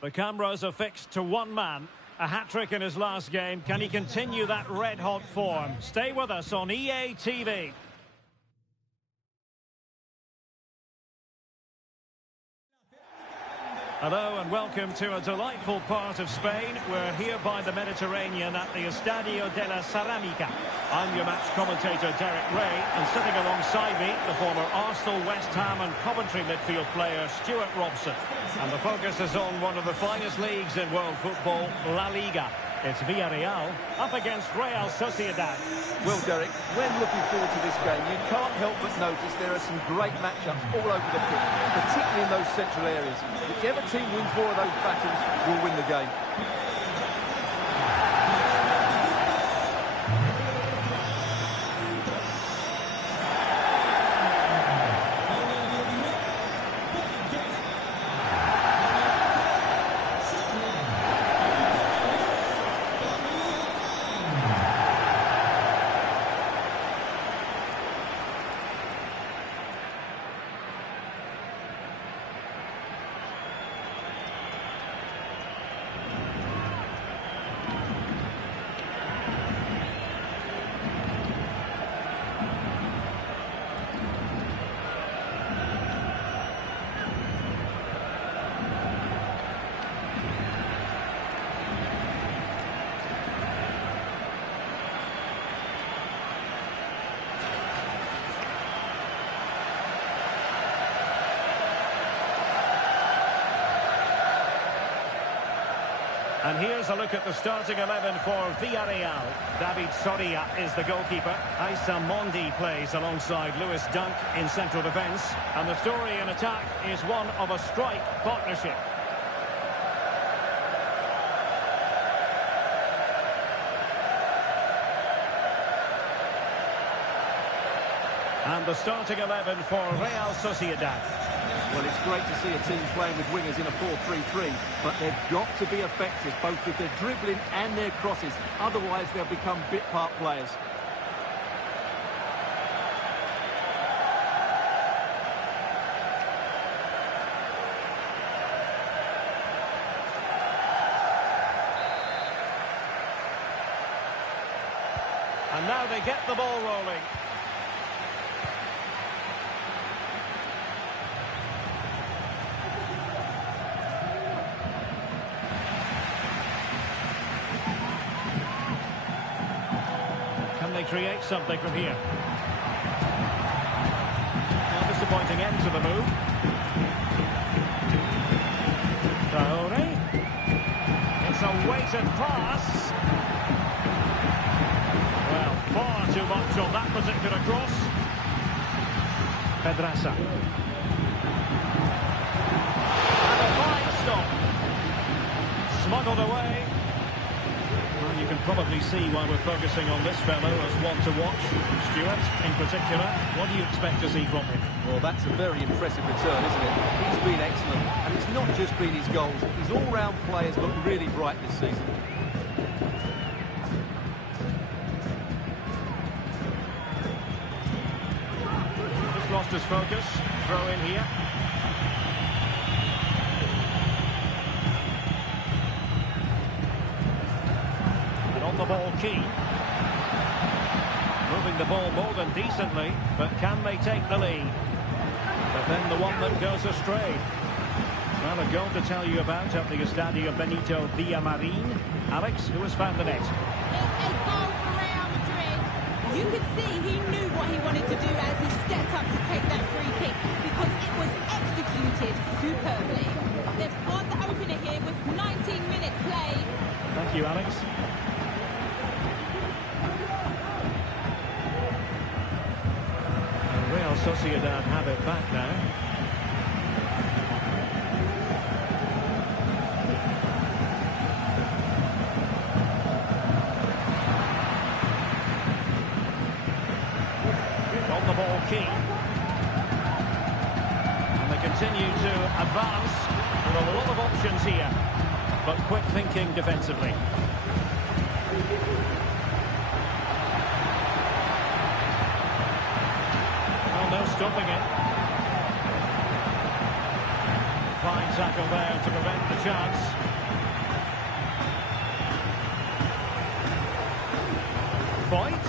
The cameras are fixed to one man. A hat-trick in his last game. Can he continue that red-hot form? Stay with us on EA TV. Hello and welcome to a delightful part of Spain. We're here by the Mediterranean at the Estadio de la Ceramica. I'm your match commentator Derek Ray, and sitting alongside me, the former Arsenal, West Ham and Coventry midfield player Stuart Robson. And the focus is on one of the finest leagues in world football, La Liga. It's Villarreal up against Real Sociedad. Well, Derek, when looking forward to this game, you can't help but notice there are some great matchups all over the pitch, particularly in those central areas. Whichever team wins more of those battles will win the game. And here's a look at the starting 11 for Villarreal. David Soria is the goalkeeper. Aissa Mondi plays alongside Lewis Dunk in central defence. And the story in attack is one of a strike partnership. And the starting 11 for Real Sociedad. Well, it's great to see a team playing with wingers in a 4-3-3, but they've got to be effective, both with their dribbling and their crosses. Otherwise, they'll become bit-part players. And now they get the ball rolling. They create something from here. Well, disappointing end to the move. Traore. It's a weighted pass. Well, far too much on that particular cross. Pedraza. And a fine stop. Smuggled away. You can probably see why we're focusing on this fellow as one to watch. Stuart, in particular, what do you expect to see from him? Well, that's a very impressive return, isn't it? He's been excellent, and it's not just been his goals. His all-round play has looked really bright this season. Just lost his focus. Throw in here. The ball key. Moving the ball more than decently, but can they take the lead? But then the one that goes astray. Well, a goal to tell you about at the Estadio Benito Villamarín. Alex, who has found the net? It's a goal for Real Madrid. You could see he knew what he wanted to do as he stepped up to take that free kick, because it was executed superbly. They've scored the opener here with 19 minutes played. Thank you, Alex. Real Sociedad have it back now. On the ball, key. And they continue to advance with a lot of options here, but quick thinking defensively. No stopping it. Finds tackle there to prevent the chance. Point.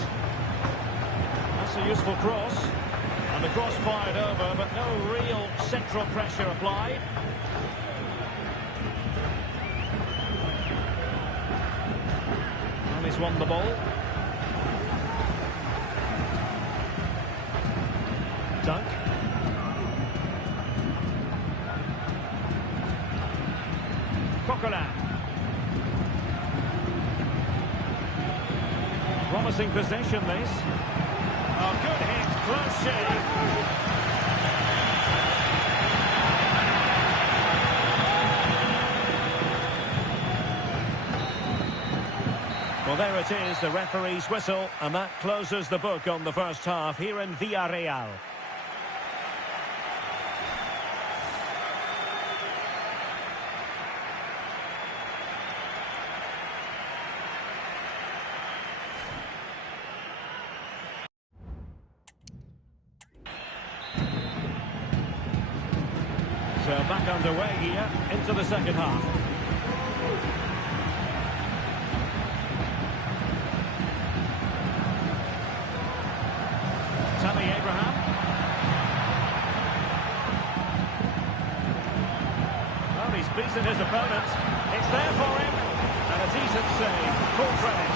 That's a useful cross. And the cross fired over, but no real central pressure applied. And he's won the ball. Dunk. Coquelin. Promising possession, this. Oh, good hit, close shave. Well, there it is, the referee's whistle, and that closes the book on the first half here in Villarreal. So back underway here into the second half. Tammy Abraham. Well, he's beaten his opponent. It's there for him. And a decent save. Full credit.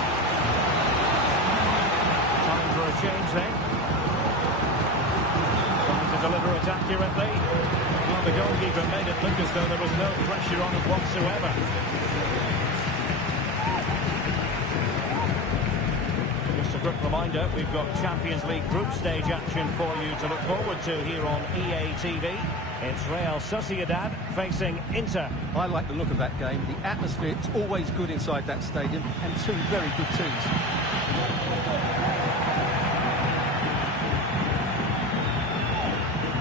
Time for a change then. Trying to deliver it accurately. Well, the goalkeeper made it look as though there was no pressure on it whatsoever. Just a quick reminder, we've got Champions League group stage action for you to look forward to here on EA TV. It's Real Sociedad facing Inter. I like the look of that game. The atmosphere is always good inside that stadium, and two very good teams.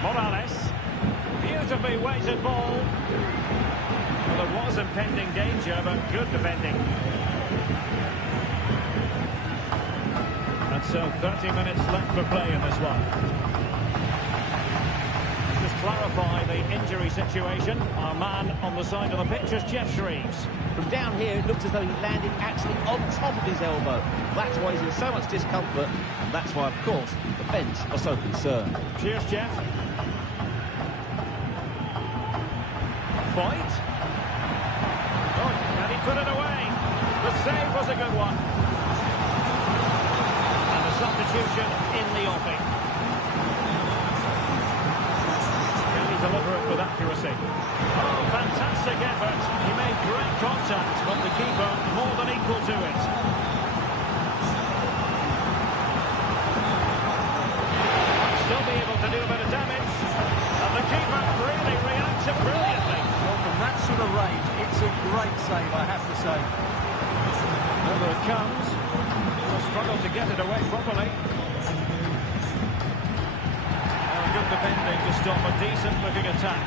Morales. Beautifully weighted ball. Well, there was impending danger, but good defending. And so 30 minutes left for play in this one. Just clarify the injury situation. Our man on the side of the pitch is Geoff Shreeves. From down here, it looked as though he landed actually on top of his elbow. That's why he's in so much discomfort, and that's why, of course, the bench are so concerned. Cheers, Geoff. Point. Oh, and he put it away. The save was a good one. And the substitution in the offing. Can he deliver it with accuracy? Oh, fantastic effort. He made great contact, but the keeper more than equal to it. Might still be able to do a bit of damage. And the keeper really reacts it brilliantly. Well, from that sort of range, it's a great save, I have to say. Over it comes. Will struggle to get it away properly. Oh, good defending to stop a decent-looking attack.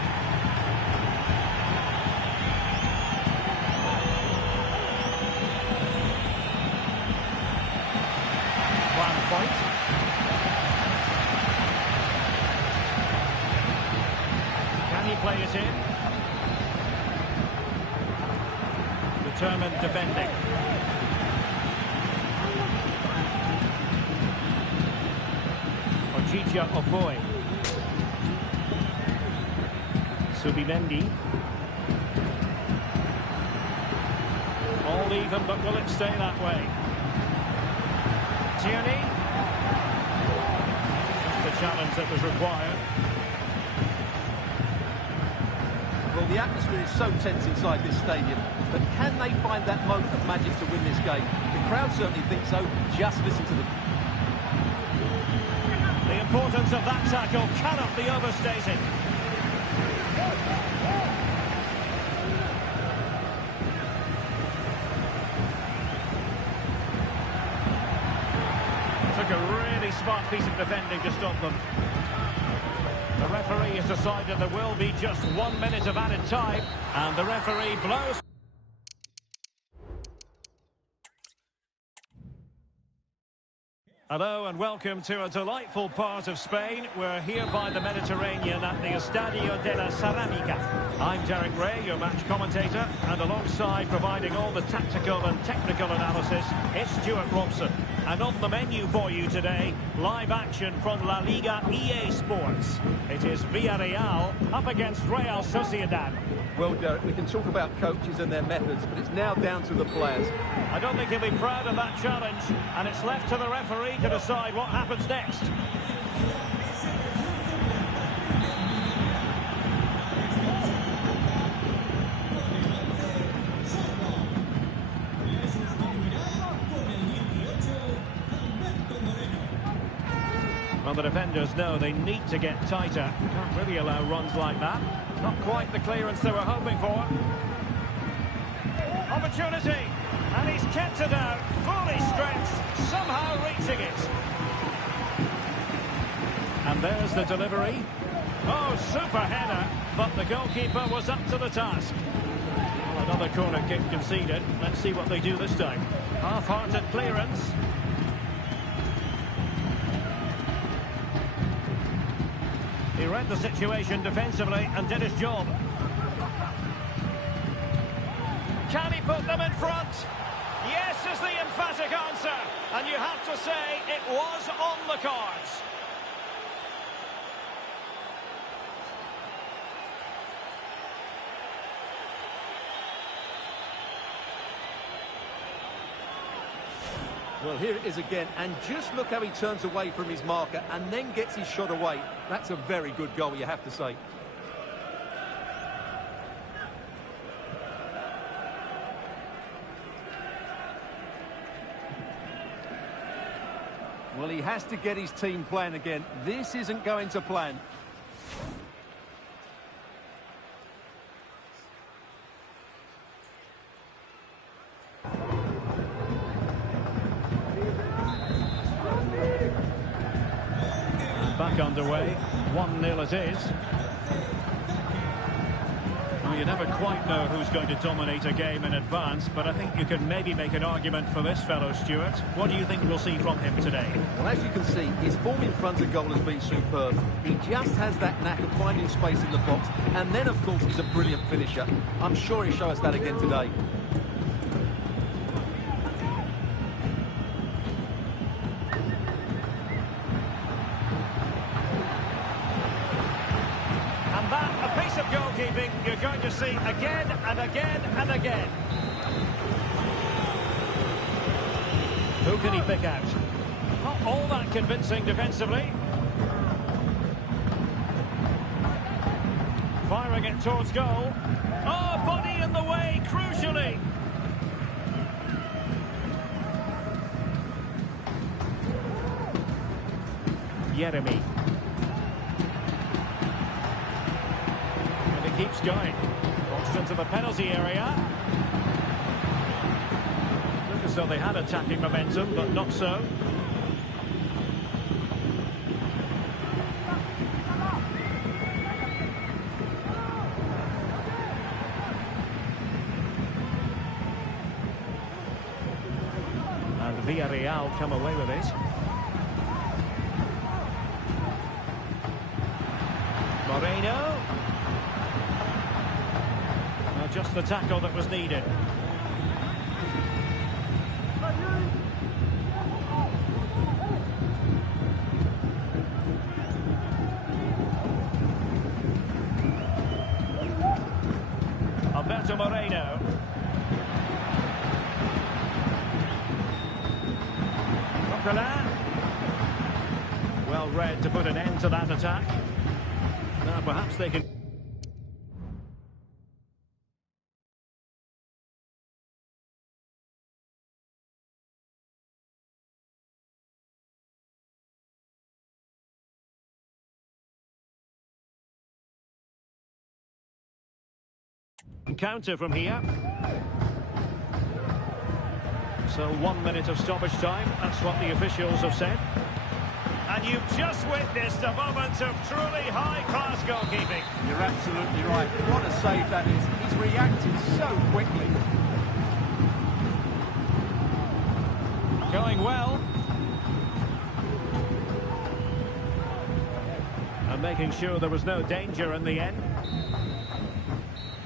One point. Can he play it in? Determined defending. Ochicha Ofoe. Subimendi. All even, but will it stay that way? Tierney. Just the challenge that was required. Well, the atmosphere is so tense inside this stadium, but can they find that moment of magic to win this game? The crowd certainly think so. Just listen to them. The importance of that tackle cannot be overstated. Took a really smart piece of defending to stop them. The referee has decided there will be just 1 minute of added time, and the referee blows. Hello and welcome to a delightful part of Spain. We're here by the Mediterranean at the Estadio de la Ceramica. I'm Derek Ray, your match commentator, and alongside providing all the tactical and technical analysis, it's Stuart Robson. And on the menu for you today, live action from La Liga EA Sports. It is Villarreal up against Real Sociedad. Well, Derek, we can talk about coaches and their methods, but it's now down to the players. I don't think he'll be proud of that challenge, and it's left to the referee to decide what happens next. Well, the defenders know they need to get tighter. Can't really allow runs like that. Not quite the clearance they were hoping for. Opportunity, and he's kept it out, fully stretched, somehow reaching it. And there's the delivery. Oh, super header, but the goalkeeper was up to the task. Well, another corner kick conceded. Let's see what they do this time. Half-hearted clearance. He read the situation defensively and did his job. Can he put them in front? Yes is the emphatic answer. And you have to say it was on the cards. Well, here it is again, and just look how he turns away from his marker and then gets his shot away. That's a very good goal, you have to say. Well, he has to get his team playing again. This isn't going to plan. Back underway, 1-0 it is. Well, you never quite know who's going to dominate a game in advance, but I think you can maybe make an argument for this fellow, Stuart. What do you think we'll see from him today? Well, as you can see, his form in front of goal has been superb. He just has that knack of finding space in the box, and then, of course, he's a brilliant finisher. I'm sure he'll show us that again today. Of goalkeeping you're going to see again and again and again. Who can he pick out? Not all that convincing defensively. Firing it towards goal. Oh, body in the way, crucially. Yeremy. Keeps going. Walks into the penalty area. Look as though they had attacking momentum, but not so. And Villarreal come away with it. Moreno. Just the tackle that was needed. Alberto Moreno. Coquelin. Well read to put an end to that attack. Now perhaps they can... Counter from here. So 1 minute of stoppage time, that's what the officials have said. And you've just witnessed a moment of truly high-class goalkeeping. You're absolutely right. What a save that is. He's reacted so quickly. Going well. making sure there was no danger in the end.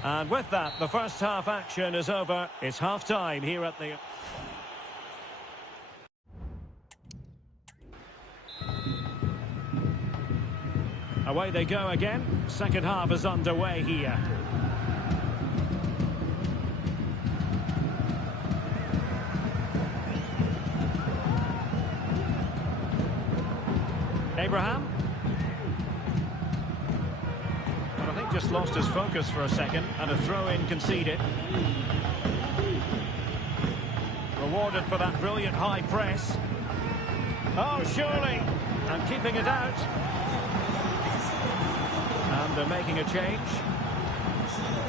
And with that, the first half action is over. It's half-time here at the... Away they go again. Second half is underway here. Abraham. But I think just lost his focus for a second, and a throw-in conceded. Rewarded for that brilliant high press. Oh, surely! And keeping it out. And they're making a change.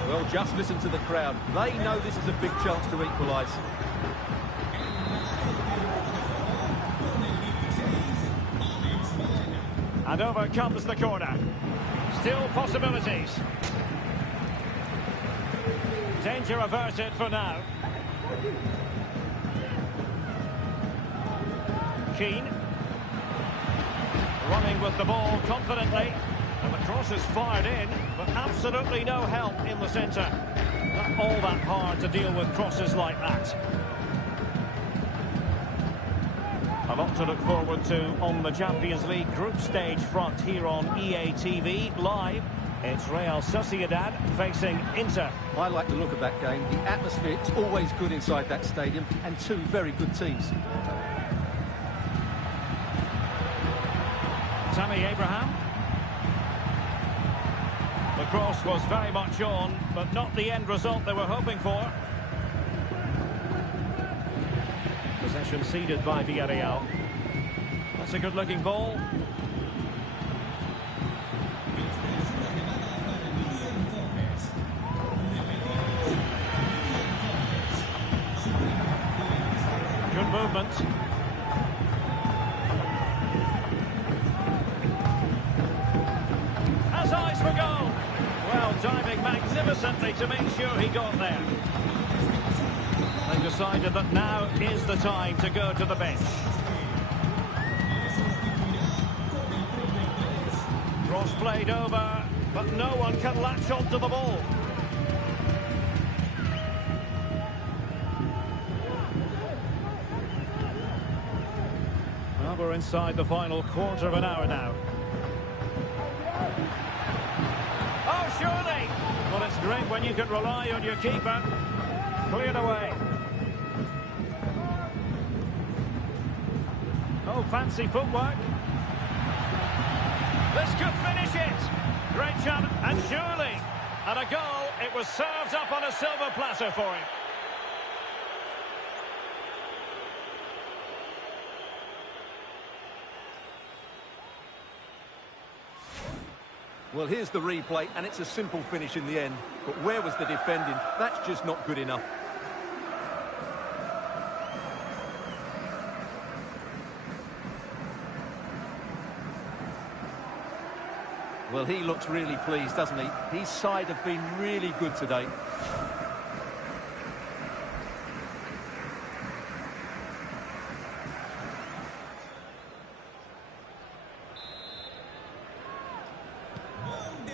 Well, just listen to the crowd. They know this is a big chance to equalise. And over comes the corner. Still possibilities. Danger averted for now. Keane. Running with the ball confidently. And the cross is fired in, but absolutely no help in the centre. Not all that hard to deal with crosses like that. A lot to look forward to on the Champions League group stage front here on EA TV Live. It's Real Sociedad facing Inter. I like the look of that game. The atmosphere is always good inside that stadium, and two very good teams. Tammy Abraham. The cross was very much on, but not the end result they were hoping for. Possession ceded by Villarreal. That's a good-looking ball. Good movement. Has eyes for goal. Well, diving magnificently to make sure he got there. They decided that now is the time to go to the bench. Cross played over, but no one can latch onto the ball. Well, we're inside the final quarter of an hour now. Oh, surely! Well, it's great when you can rely on your keeper. Cleared away. Oh, fancy footwork. This could finish it. Great shot, and surely. And a goal. It was served up on a silver platter for him. Well, here's the replay, and it's a simple finish in the end. But where was the defending? That's just not good enough. Well, he looks really pleased, doesn't he? His side have been really good today.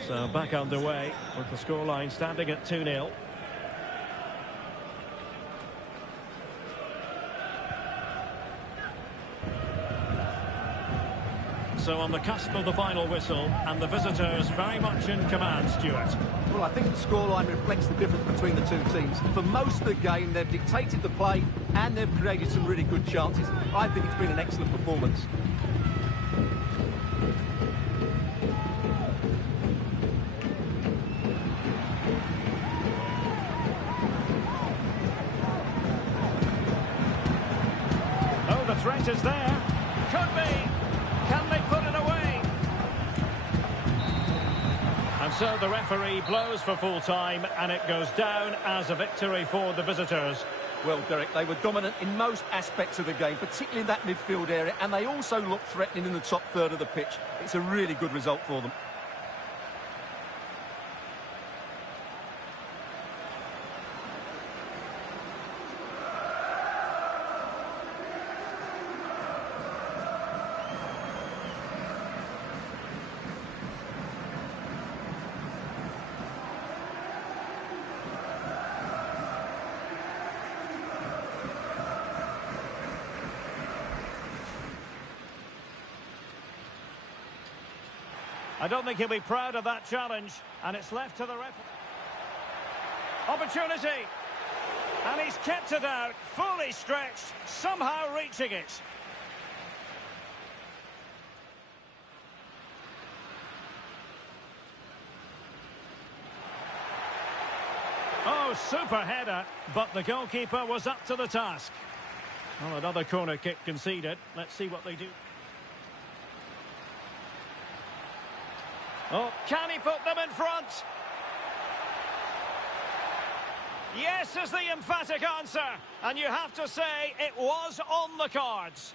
So back underway with the scoreline standing at 2-0. So on the cusp of the final whistle, and the visitors very much in command, Stuart. Well, I think the scoreline reflects the difference between the two teams. For most of the game, they've dictated the play, and they've created some really good chances. I think it's been an excellent performance. Oh, the threat is there. Could be. Can they put it away? And so the referee blows for full time, and it goes down as a victory for the visitors. Well, Derek, they were dominant in most aspects of the game, particularly in that midfield area, and they also looked threatening in the top third of the pitch. It's a really good result for them. I don't think he'll be proud of that challenge, and it's left to the referee. Opportunity. And he's kept it out, fully stretched, somehow reaching it. Oh, super header, but the goalkeeper was up to the task. Well, another corner kick conceded. Let's see what they do. Oh, can he put them in front? Yes is the emphatic answer. And you have to say it was on the cards.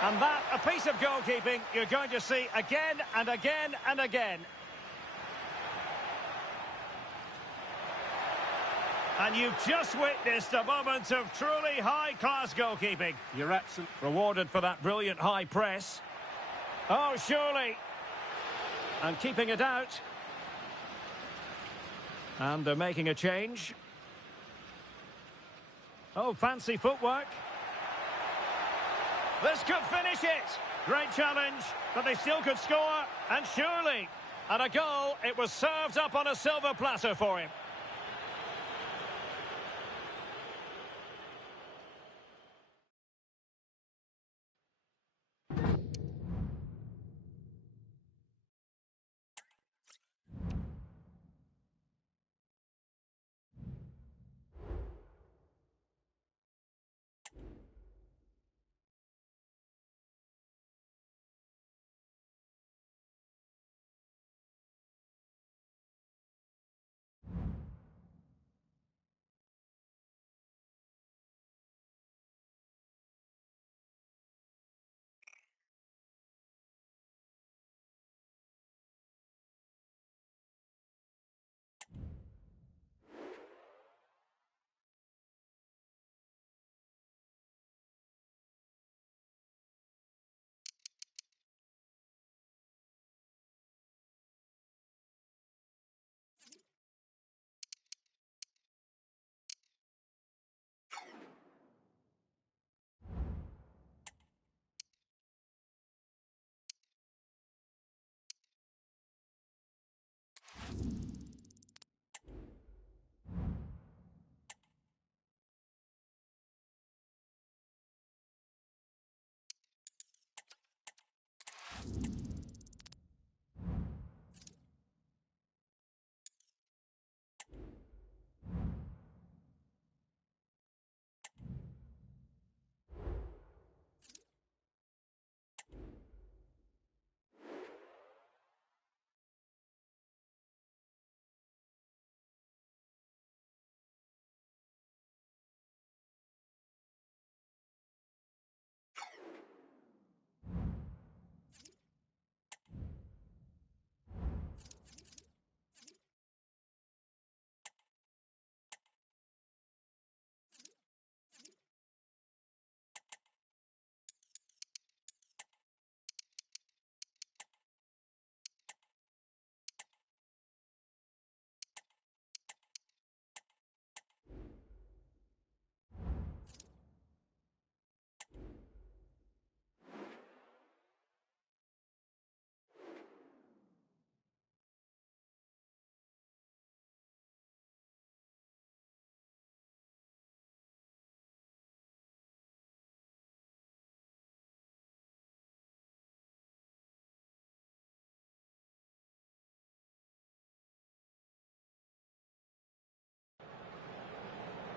And that, a piece of goalkeeping you're going to see again and again and again. And you've just witnessed a moment of truly high-class goalkeeping. You're absolutely rewarded for that brilliant high press. Oh, surely. And keeping it out. And they're making a change. Oh, fancy footwork. This could finish it. Great challenge, but they still could score. And surely, and a goal, it was served up on a silver platter for him.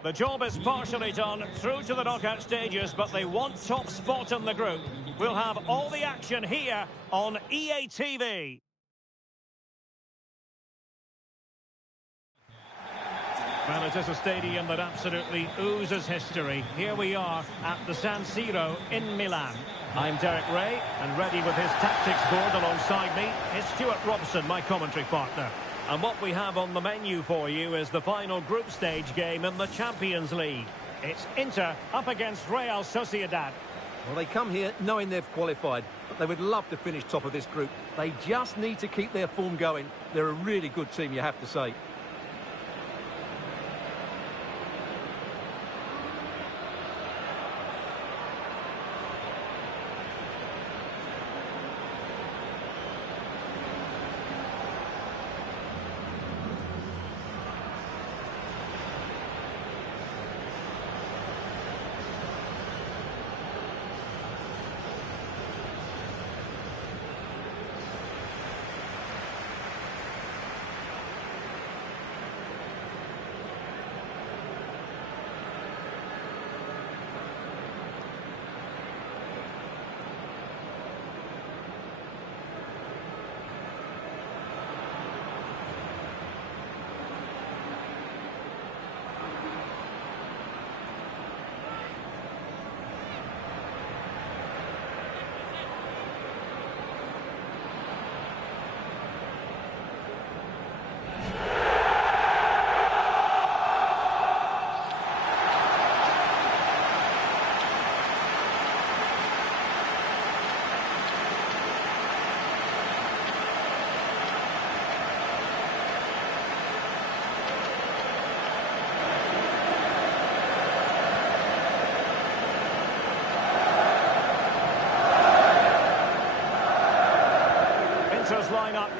The job is partially done through to the knockout stages, but they want top spot in the group. We'll have all the action here on EA TV. Well, it is a stadium that absolutely oozes history. Here we are at the San Siro in Milan. I'm Derek Ray, and ready with his tactics board alongside me is Stuart Robson, my commentary partner. And what we have on the menu for you is the final group stage game in the Champions League. It's Inter up against Real Sociedad. Well, they come here knowing they've qualified, but they would love to finish top of this group. They just need to keep their form going. They're a really good team, you have to say.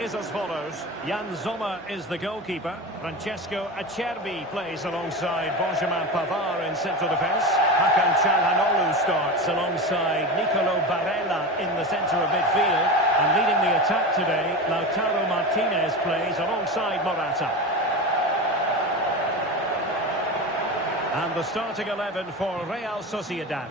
is as follows. Jan Sommer is the goalkeeper. Francesco Acerbi plays alongside Benjamin Pavard in central defence. Hakan Çalhanoğlu starts alongside Nicolo Barella in the centre of midfield. And leading the attack today, Lautaro Martinez plays alongside Morata. And the starting 11 for Real Sociedad.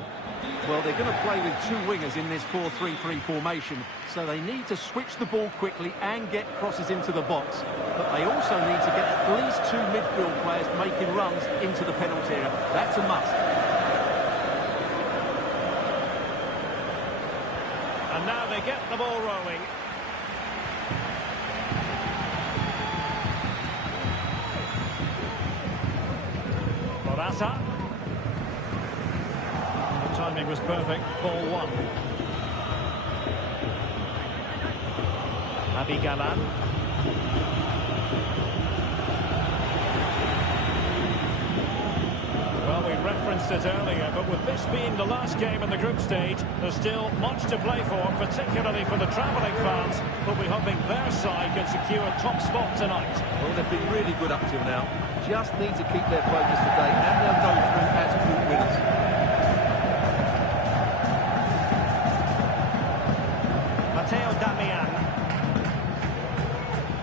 Well, they're going to play with two wingers in this 4-3-3 formation, so they need to switch the ball quickly and get crosses into the box. But they also need to get at least two midfield players making runs into the penalty area. That's a must. And now they get the ball rolling. Morata. The timing was perfect. Ball one. Javi Galán. Well, we referenced it earlier, but with this being the last game in the group stage, there's still much to play for, particularly for the travelling fans, who'll be hoping their side can secure a top spot tonight. Well, they've been really good up till now. Just need to keep their focus today, and they'll go through as group winners. Matteo Darmian.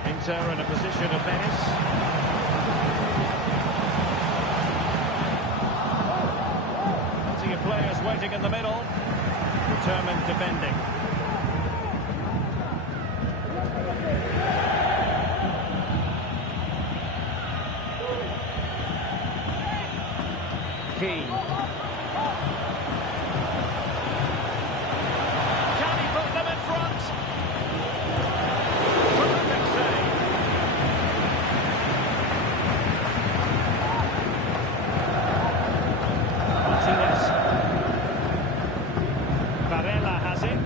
Inter in a position of menace. Players waiting in the middle. Determined defending. Keane. Can he put them in front? Perfect save. Martinez. Barella has it.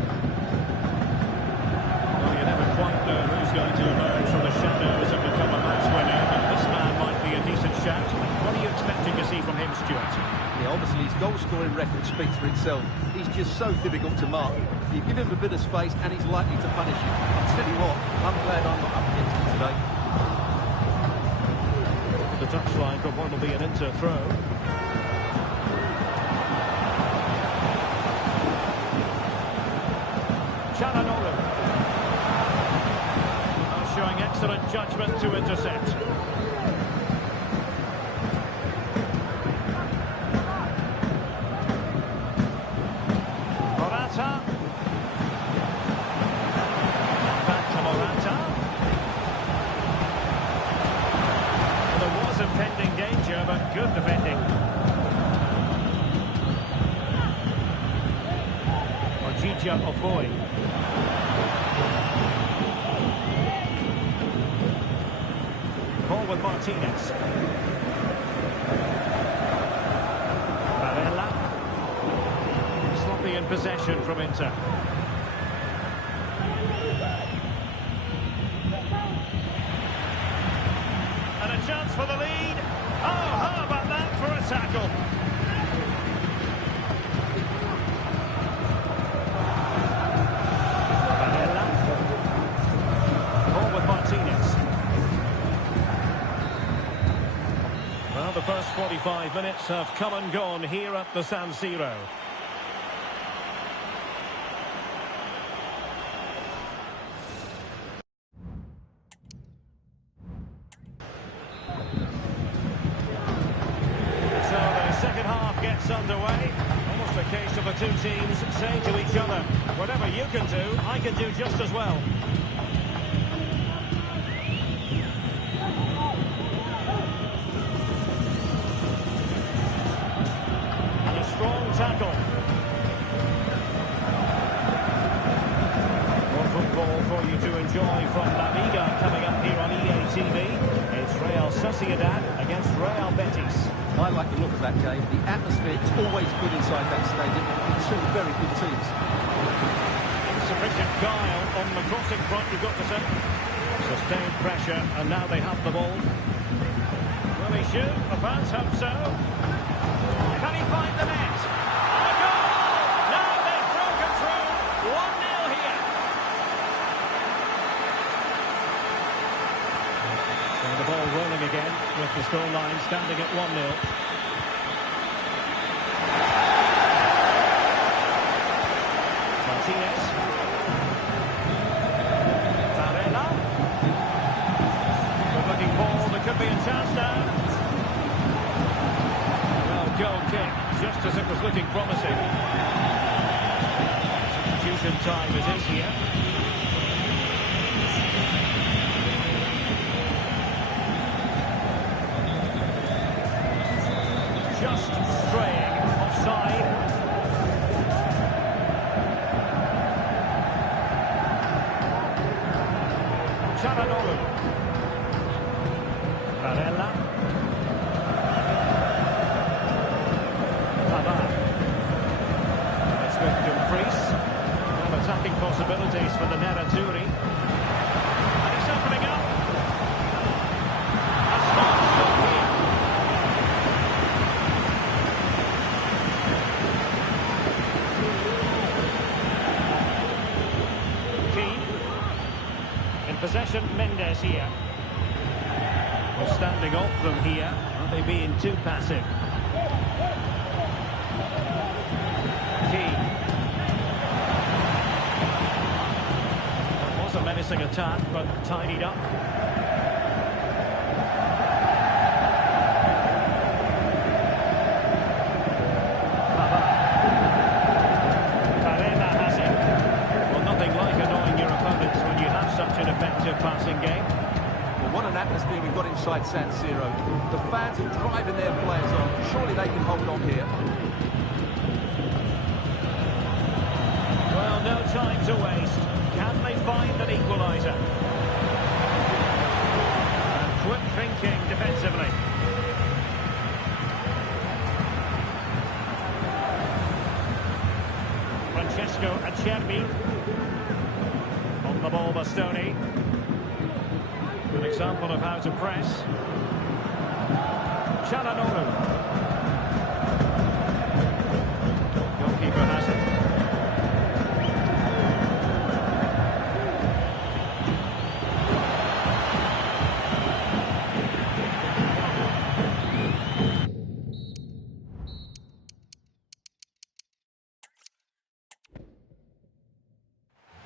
Well, you never quite know who's going to emerge from the shadows and become a match winner, but this man might be a decent shout. What are you expecting to see from him, Stuart? Yeah, obviously his goal-scoring record speaks for itself. He's just so difficult to mark. You give him a bit of space and he's likely to punish you. I'll tell you what, I'm glad I'm not up against him today. The touchline for what will be an Inter throw. Çalhanoğlu. Showing excellent judgment to intercept. Morata. Back to Morata. Well, there was impending danger, but good defending. Orgigia Ofoy. Ball with Martinez. Barella. Sloppy in possession from Inter. And a chance for the lead. Oh, how about that for a tackle? Barella. Ball with Martinez. Well, the first 45 minutes have come and gone here at the San Siro. So the second half gets underway. Almost a case of the two teams saying to each other, whatever you can do, I can do just as well. Tackle. More football for you to enjoy from La Liga coming up here on EA TV. It's Real Sociedad against Real Betis. I like the look of that game. The atmosphere is always good inside that stadium. Two very good teams. Insufficient guile on the crossing front, you've got to say. Sustained pressure, and now they have the ball. Will he shoot? The fans hope so. Can he find the net? scoreline standing at 1-0. Martinez. Varela. Good looking ball, there could be a chance now. Well, goal kick, just as it was looking promising. Substitution time it is here. Just straying offside. Çalhanoğlu. Varela. Pavard. It's with Dumfries. Well, attacking possibilities for the Nerazzurri. And it's opening up. A smart stop here. Possession, Mendes here. Well, standing off from here, are they being too passive? Keane. It was a menacing attack, but tidied up. Such an effective passing game. Well, what an atmosphere we've got inside San Siro. The fans are driving their players on. Surely they can hold on here. Well, no time to waste. Can they find an equaliser? And quick thinking defensively. Francesco Acerbi. The ball, Bastoni. An example of how to press. Çalhanoğlu. Goalkeeper has it.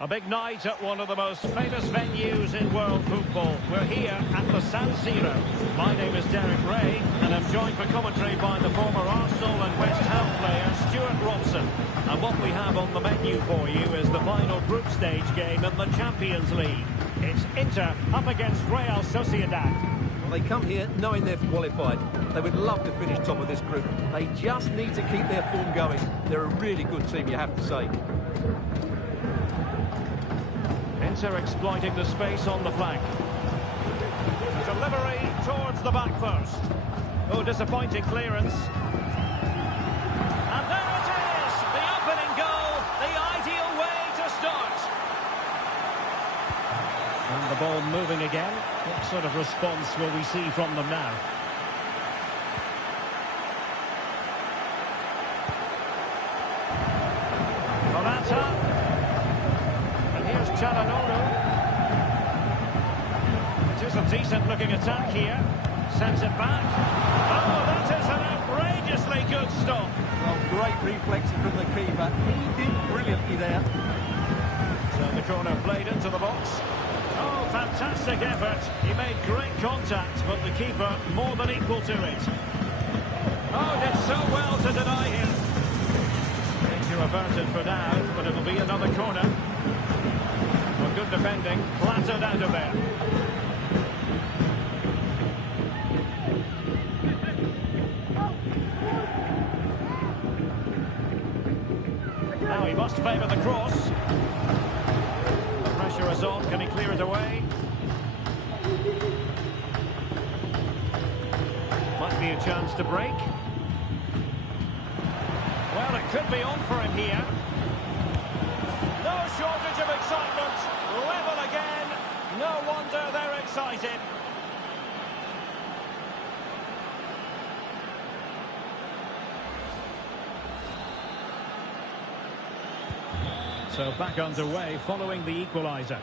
A big night at one of the most famous venues in world football. We're here at the San Siro. My name is Derek Ray, and I'm joined for commentary by the former Arsenal and West Ham player Stuart Robson. And what we have on the menu for you is the final group stage game in the Champions League. It's Inter up against Real Sociedad. Well, they come here knowing they've qualified. They would love to finish top of this group. They just need to keep their form going. They're a really good team, you have to say. Inter exploiting the space on the flank. Delivery towards the back post. Oh, disappointing clearance. And there it is! The opening goal, the ideal way to start. And the ball moving again. What sort of response will we see from them now? Morata. Çalhanoğlu. It is a decent-looking attack here. Sends it back. Oh, that is an outrageously good stop. Well, great reflexes from the keeper. He did brilliantly there. So the corner played into the box. Oh, fantastic effort. He made great contact, but the keeper more than equal to it. Oh, did so well to deny him. Danger averted for now, but it'll be another corner. Good defending, flattered out of there. Now he must favour the cross. The pressure is on, can he clear it away? Might be a chance to break. Well, it could be on for him here. No shortage of excitement. Level again. No wonder they're excited. So back underway following the equaliser.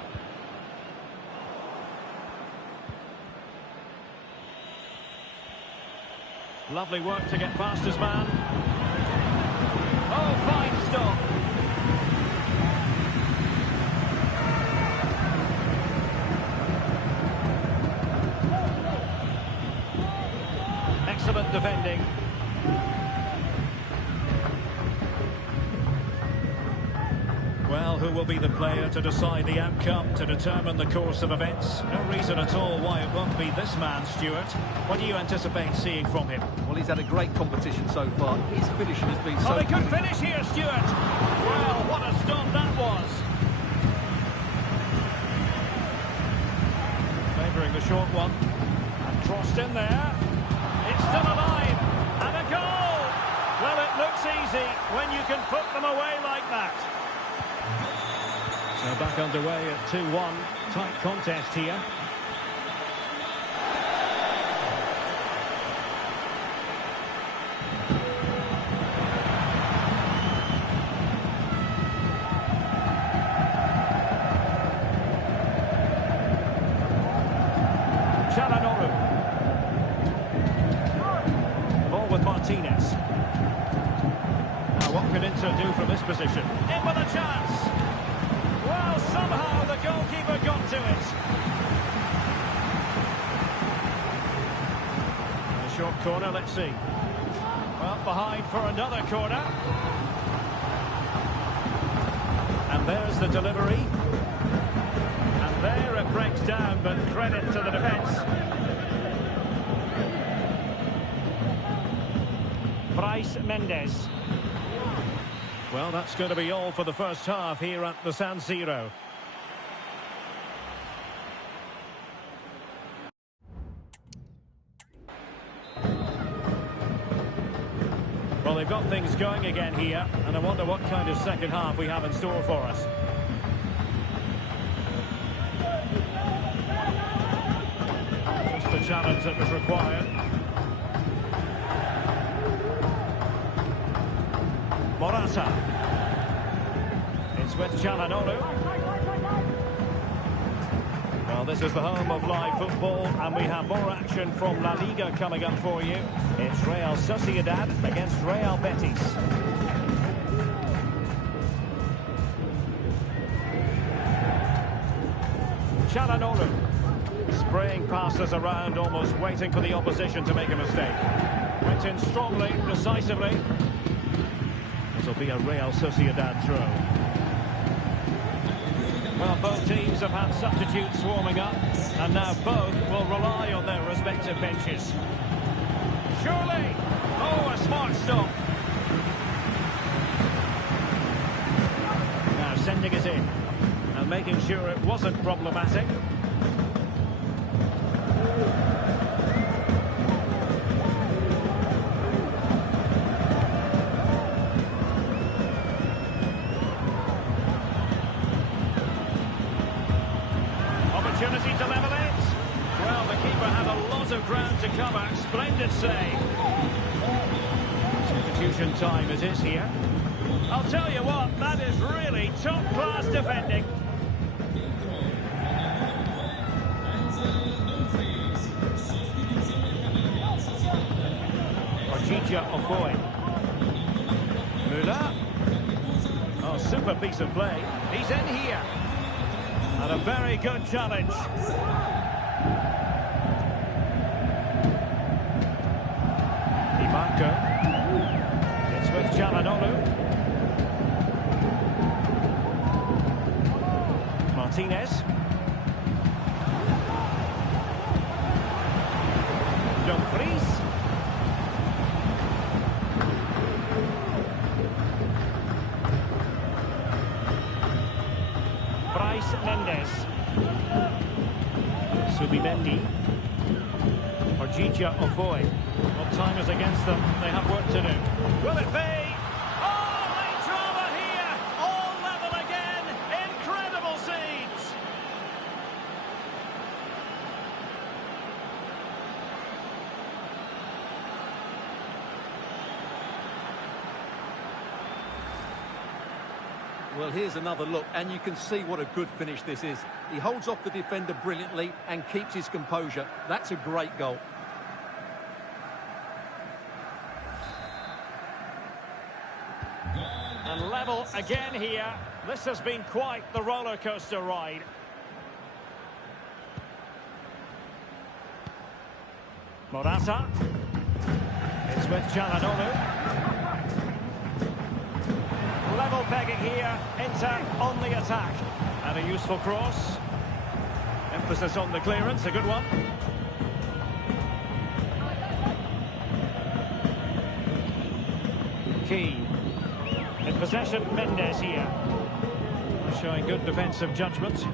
Lovely work to get past his man. Oh, fine stop. Excellent defending. Well, who will be the player to decide the outcome, to determine the course of events? No reason at all why it won't be this man, Stuart. What do you anticipate seeing from him? Well, he's had a great competition so far. His finishing has been so Oh, he could good. finish here, Stuart. Well, what a stop that was. Favouring the short one. And crossed in there. It's still alive. And a goal. Well, it looks easy when you can put them away like that. So back underway at 2-1. Tight contest here. Çalhanoğlu. The ball with Martinez. Now what can Inter do from this position? In with a chance. Well, somehow the goalkeeper got to it. A short corner, let's see. Well, behind for another corner. And there's the delivery. And there it breaks down, but credit to the defence. Brais Mendes. Well, that's going to be all for the first half here at the San Siro. Well, they've got things going again here, and I wonder what kind of second half we have in store for us. Just the challenge that was required. Morata. It's with Çalhanoğlu. Well, this is the home of live football, and we have more action from La Liga coming up for you. It's Real Sociedad against Real Betis. Çalhanoğlu. Spraying passes around, almost waiting for the opposition to make a mistake. Went in strongly, decisively. This will be a Real Sociedad throw. Well, both teams have had substitutes warming up, and now both will rely on their respective benches. Surely! Oh, a smart stop. Now sending it in, and making sure it wasn't problematic. Opportunity to level it. Well, the keeper had a lot of ground to cover. Splendid save. Substitution time it is here. I'll tell you what, that is really top-class defending. Orchicha Ofoe. Müller. Oh, super piece of play. He's in here. And a very good challenge. Imanco. It's with Çalhanoğlu. Martinez. Dumfries. Brais Mendes. Subimendi. Orchicha Ofoe. Well, time is against them. They have work to do. Will it be? Oh, late drama here. All level again. Incredible scenes. Well, here's another look, and you can see what a good finish this is. He holds off the defender brilliantly and keeps his composure. That's a great goal. And level again here. This has been quite the roller coaster ride. Morata. It's with Çalhanoğlu. Level pegging here. Inter on the attack. And a useful cross. Emphasis on the clearance, a good one. Keane. In possession, Mendes here. Showing good defensive judgment.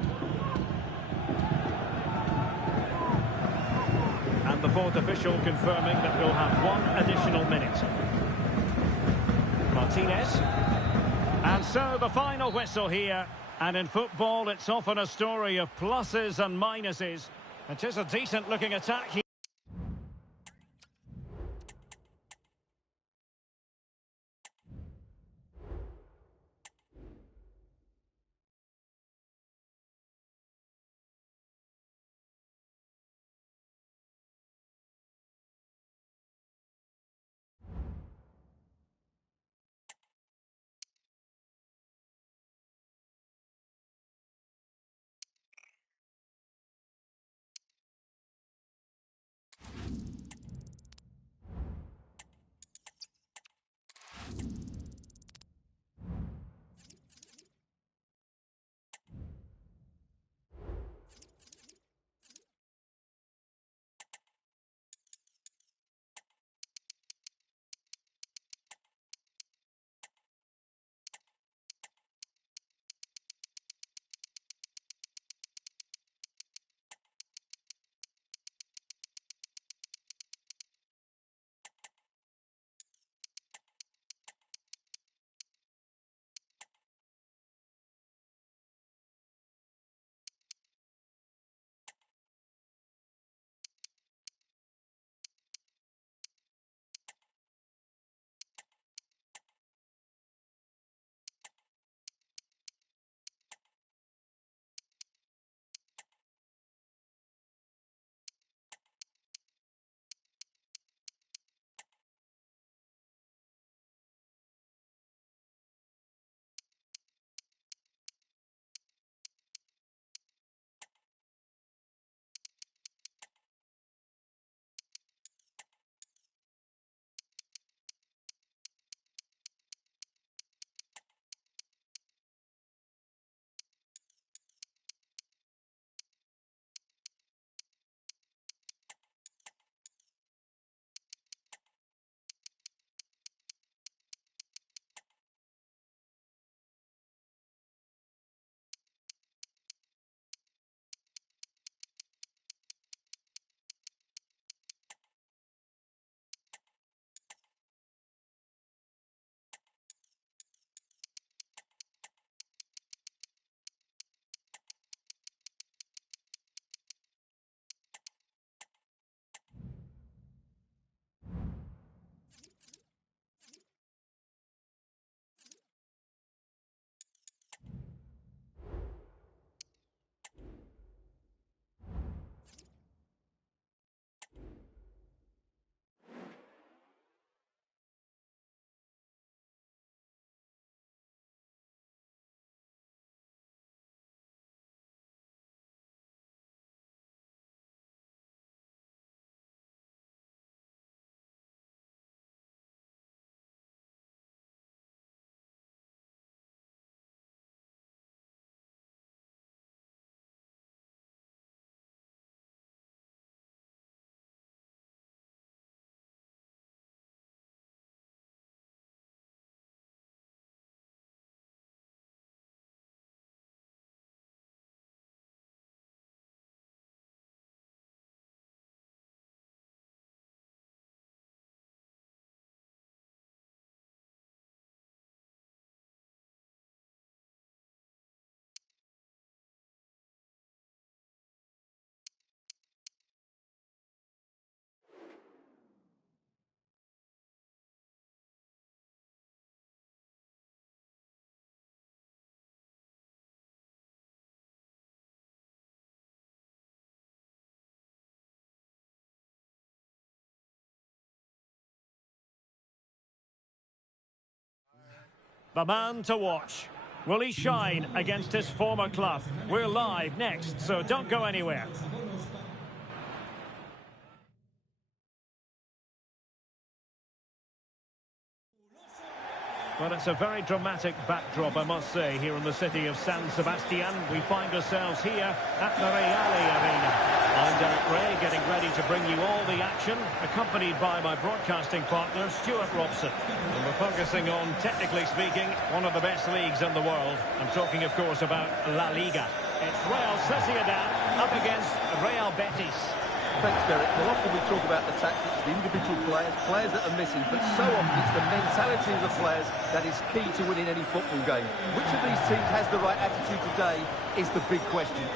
And the fourth official confirming that we'll have one additional minute. Martinez. And so the final whistle here. And in football, it's often a story of pluses and minuses. It is a decent-looking attack here. The man to watch. Will he shine against his former club? We're live next, so don't go anywhere. Well, it's a very dramatic backdrop, I must say, here in the city of San Sebastian. We find ourselves here at the Reale Arena. I'm Derek Ray, getting ready to bring you all the action, accompanied by my broadcasting partner, Stuart Robson. And we're focusing on, technically speaking, one of the best leagues in the world. I'm talking, of course, about La Liga. It's Real Sociedad up against Real Betis. Thanks, Derek. Well, often we talk about the tactics, the individual players, players that are missing, but so often it's the mentality of the players that is key to winning any football game. Which of these teams has the right attitude today is the big question.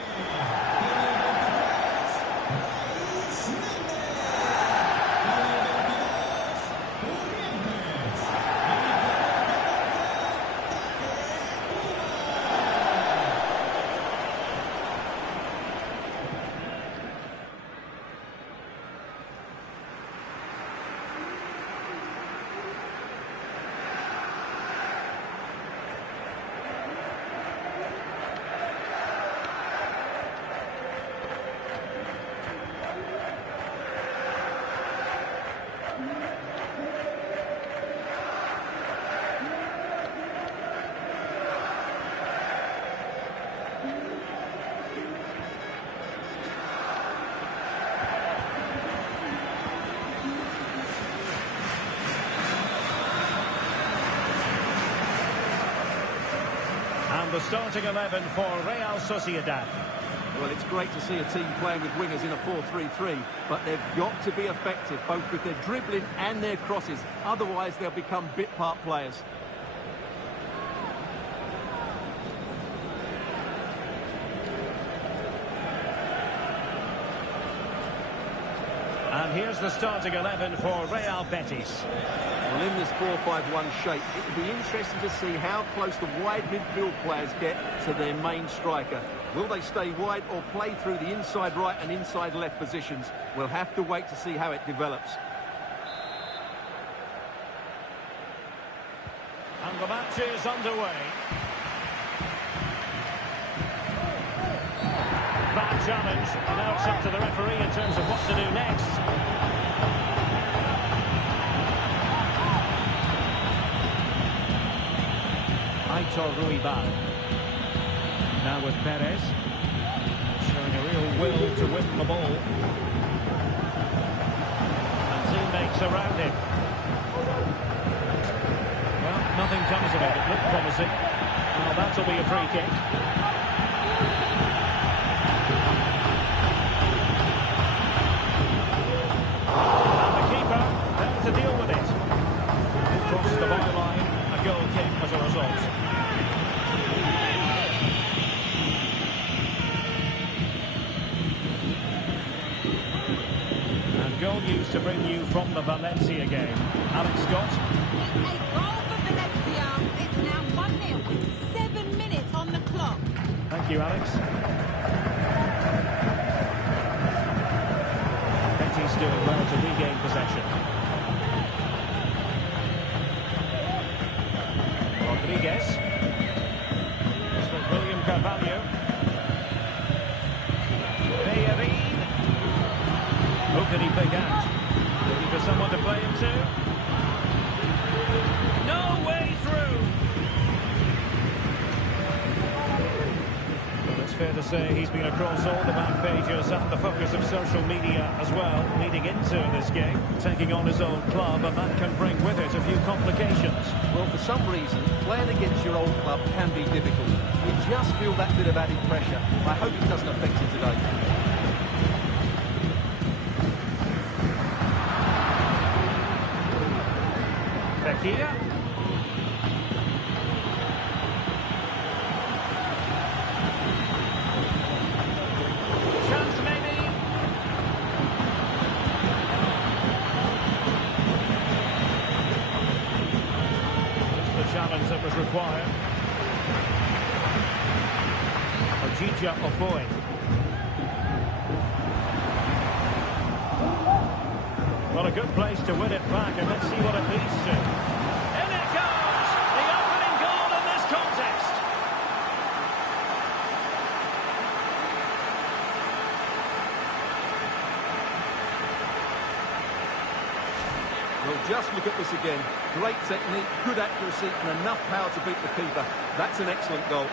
The starting 11 for Real Sociedad. Well, it's great to see a team playing with wingers in a 4-3-3, but they've got to be effective, both with their dribbling and their crosses. Otherwise, they'll become bit-part players. And here's the starting 11 for Real Betis. Well, in this 4-5-1 shape, it will be interesting to see how close the wide midfield players get to their main striker. Will they stay wide or play through the inside right and inside left positions? We'll have to wait to see how it develops. And the match is underway. Bad challenge, and now it's up to the referee in terms of what to do next. Aitor Ruibal. Now with Perez. Showing a real will to win the ball. And teammates around him. Well, nothing comes of it. It looked promising. Well, that'll be a free kick. And the keeper there to deal with it. Across the byline, a goal kick as a result. And goal news to bring you from the Valencia game. Alex Scott. It's a goal for Valencia. It's now 1-0 with 7 minutes on the clock. Thank you, Alex. Betis doing well to regain possession. Rodriguez. It's with William Carvalho. Bellerin. Who can he pick out? Looking for someone to play him to. No way through. Well, it's fair to say he's been across all the back pages and the focus of social media as well, leading into this game, taking on his old club, and that can bring with it a few complications. Well, for some reason, playing against your old club can be difficult. You just feel that bit of added pressure. I hope it doesn't affect you today. Fekir. Chance maybe. Just the challenge that was required. Ojija Ofoe. Well, a good place to win it back, and let's see what it leads to. In it goes! The opening goal just look at this again. Great technique, good accuracy, and enough power to beat the keeper. That's an excellent goal.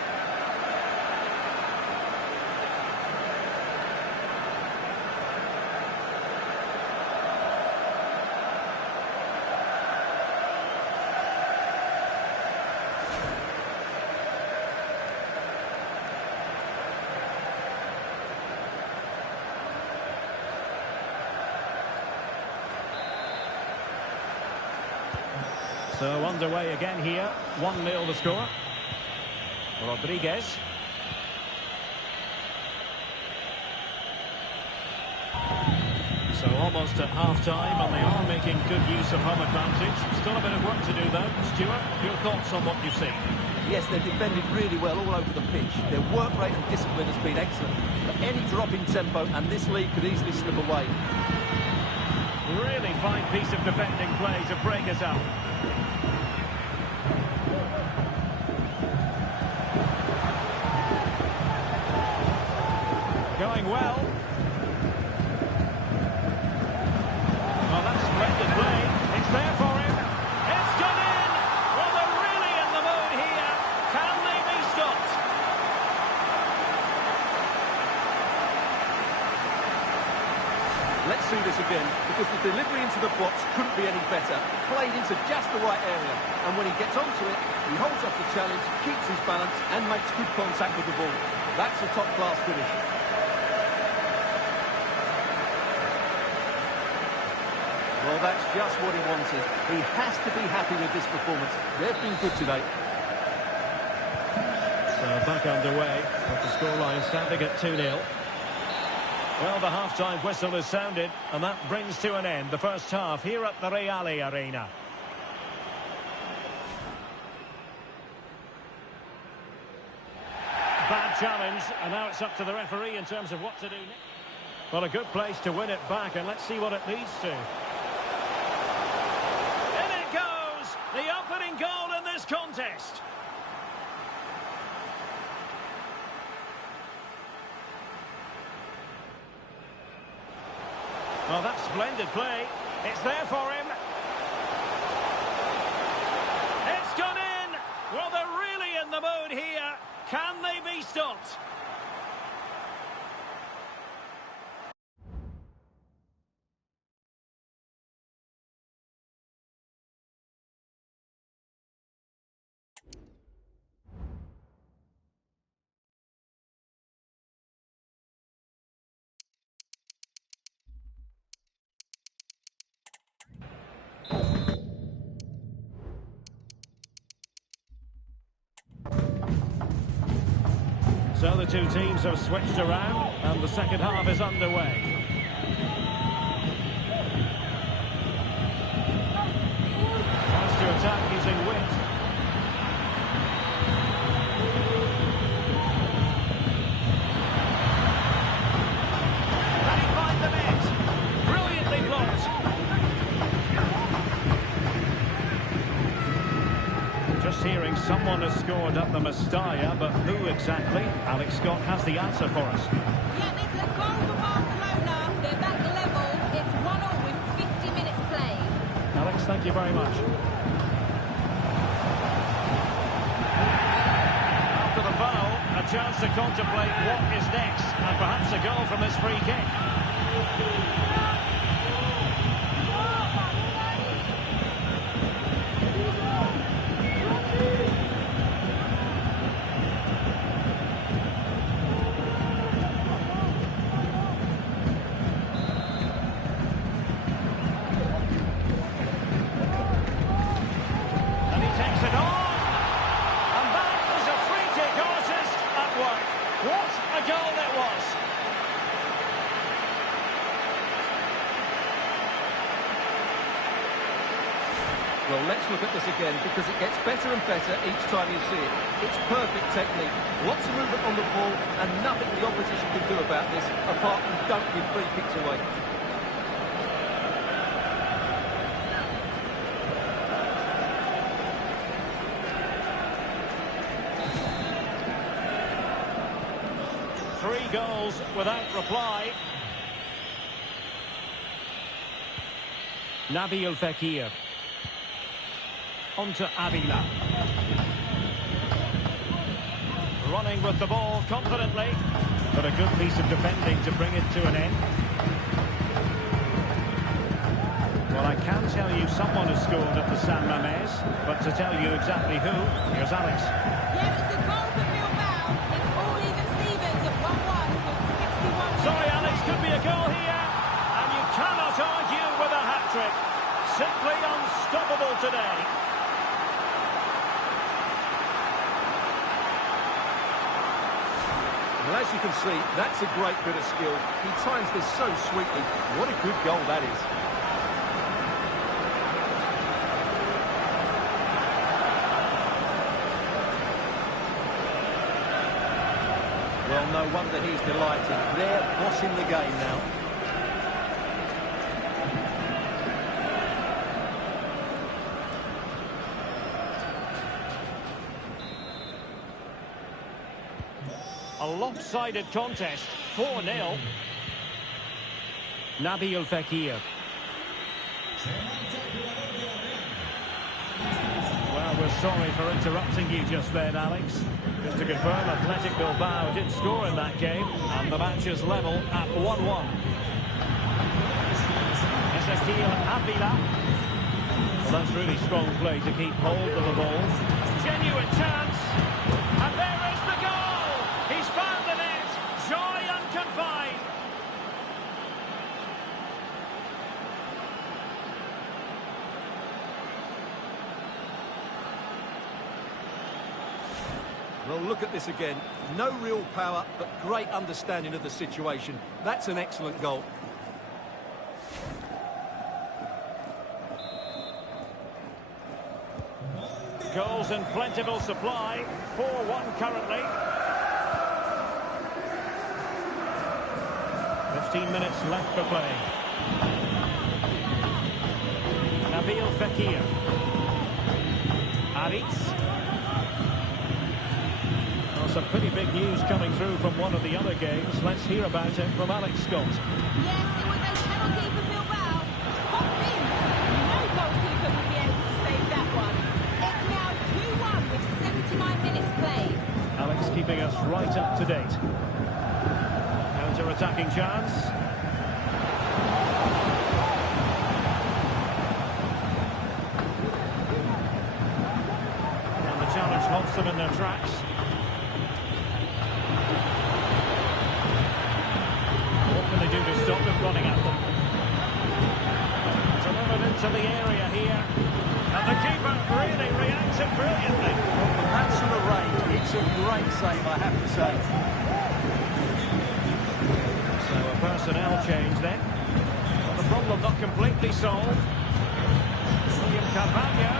So underway again here. 1-0 the score. Rodriguez. So almost at half-time, and they are making good use of home advantage. Still a bit of work to do, though. Stuart, your thoughts on what you've seen? Yes, they've defended really well all over the pitch. Their work rate and discipline has been excellent. But any drop in tempo, and this lead could easily slip away. Really fine piece of defending play to break us up. Going well. Well, that's splendid play. It's there for him. It's gone in. Well, they're really in the mood here. Can they be stopped? Let's see this again, because the delivery into the box couldn't be any better. Played into just the right area. And when he gets onto it, he holds off the challenge, keeps his balance, and makes good contact with the ball. That's a top-class finish. Well, that's just what he wanted. He has to be happy with this performance. They've been good today. So back underway, with the scoreline standing at 2-0. Well, the half-time whistle has sounded, and that brings to an end the first half here at the Reale Arena. Bad challenge, and now it's up to the referee in terms of what to do next. Well, a good place to win it back, and let's see what it leads to. The opening goal in this contest. Well, that's splendid play. It's there for him. It's gone in. Well, they're really in the mood here. Can they be stopped? So the two teams have switched around, and the second half is underway. Tries to attack using width. Can he find the net? Brilliantly blocked. Just hearing someone has scored at the Mestalla, but who exactly? Alex Scott has the answer for us. Yeah, it's a goal for Barcelona. They're back level. It's 1-1 with 50 minutes played. Alex, thank you very much. After the foul, a chance to contemplate what is next, and perhaps a goal from this free kick. Well, let's look at this again, because it gets better and better each time you see it. It's perfect technique, lots of movement on the ball, and nothing the opposition can do about this, apart from don't give free kicks away. Three goals without reply. Nabil Fekir. On to Avila. Running with the ball confidently. But a good piece of defending to bring it to an end. Well, I can tell you someone has scored at the San Mamés, but to tell you exactly who, here's Alex. Yeah, it's a goal for Bilbao. It's all even Stevens at 1-1 with 61 minutes. Sorry, Alex, could be a goal here. And you cannot argue with a hat-trick. Simply unstoppable today. Well, as you can see, that's a great bit of skill. He times this so sweetly. What a good goal that is. Well, no wonder he's delighted. They're bossing the game now. A lopsided contest, 4-0. Nabil Fekir. Well, we're sorry for interrupting you just then, Alex. Just to confirm, Athletic Bilbao did score in that game, and the match is level at 1-1. Ezequiel Avila. Well, that's really strong play to keep hold of the ball. Genuine chance. And there is the goal! He's found the net. Joy unconfined. Well, look at this again. No real power, but great understanding of the situation. That's an excellent goal. Goals in plentiful supply. 4-1 currently. 15 minutes left for play. Nabil Fekir. Aritz. Well, some pretty big news coming through from one of the other games. Let's hear about it from Alex Scott. Yes, it was a penalty for Bilbao. Top bins. No goalkeeper would be able to save that one. It's now 2-1 with 79 minutes played. Alex keeping us right up to date. Counter-attacking chance. And the challenge halts them in their tracks. What can they do to stop them running at them? Delivered into the area here. And the keeper really reacted brilliantly. From that sort of range, it's a great save, I have to say. So a personnel change then. But the problem not completely solved. William Carvalho.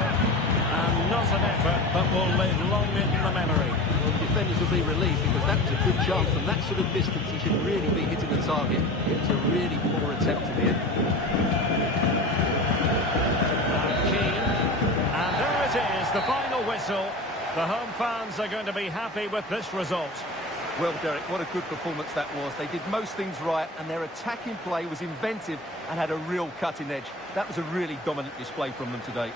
And not an effort, but will live long in the memory. Well, defenders will be relieved because that was a good chance. From that sort of distance, he should really be hitting the target. It was a really poor attempt to the end. And there it is, the final whistle. The home fans are going to be happy with this result. Well, Derek, what a good performance that was. They did most things right, and their attacking play was inventive and had a real cutting edge. That was a really dominant display from them today.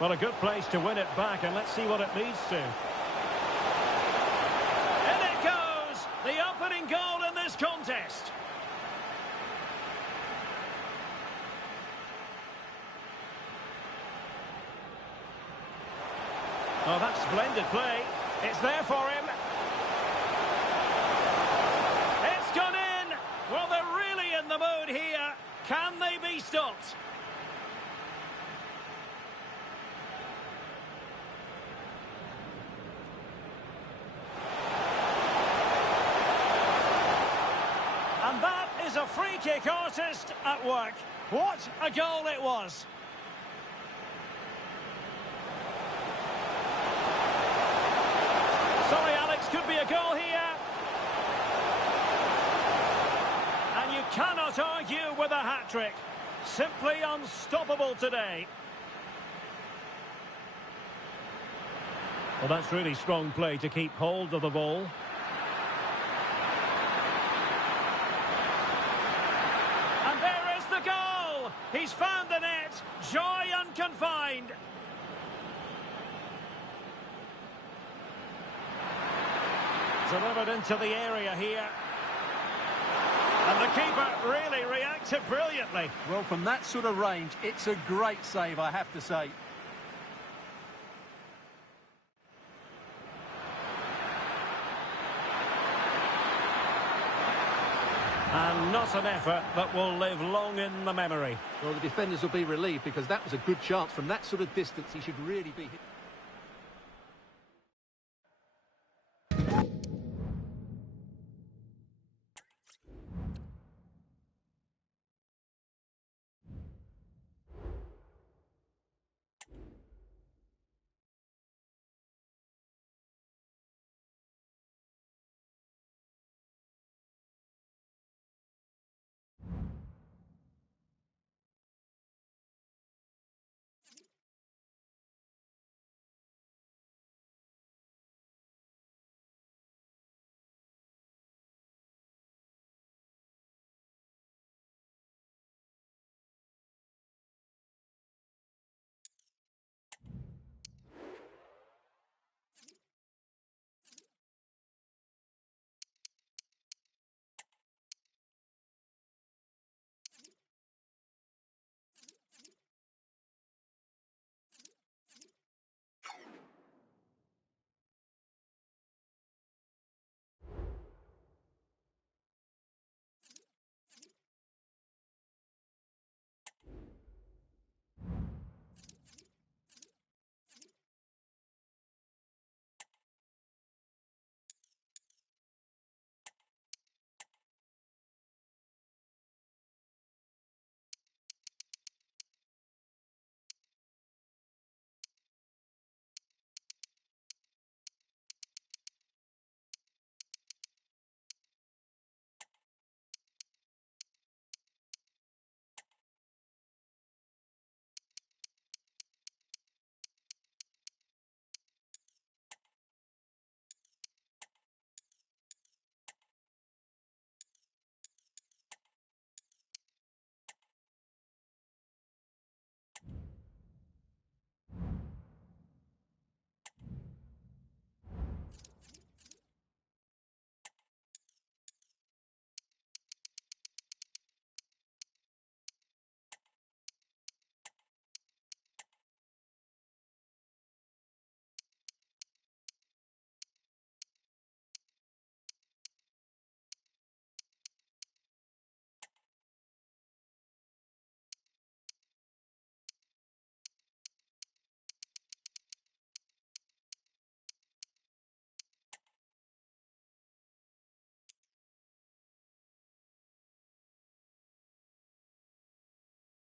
Well, a good place to win it back, and let's see what it leads to. In it goes! The opening goal in this contest. Oh, that's splendid play. It's there for him. It's gone in! Well, they're really in the mood here. Can they be stopped? And that is a free kick artist at work. What a goal it was. a goal here. And you cannot argue with a hat-trick. Simply unstoppable today. Well, that's really strong play to keep hold of the ball. And there is the goal! He's found the net. Joy unconfined. Delivered into the area here. And the keeper really reacted brilliantly. Well, from that sort of range, it's a great save, I have to say. And not an effort that will live long in the memory. Well, the defenders will be relieved because that was a good chance. From that sort of distance, he should really be hit.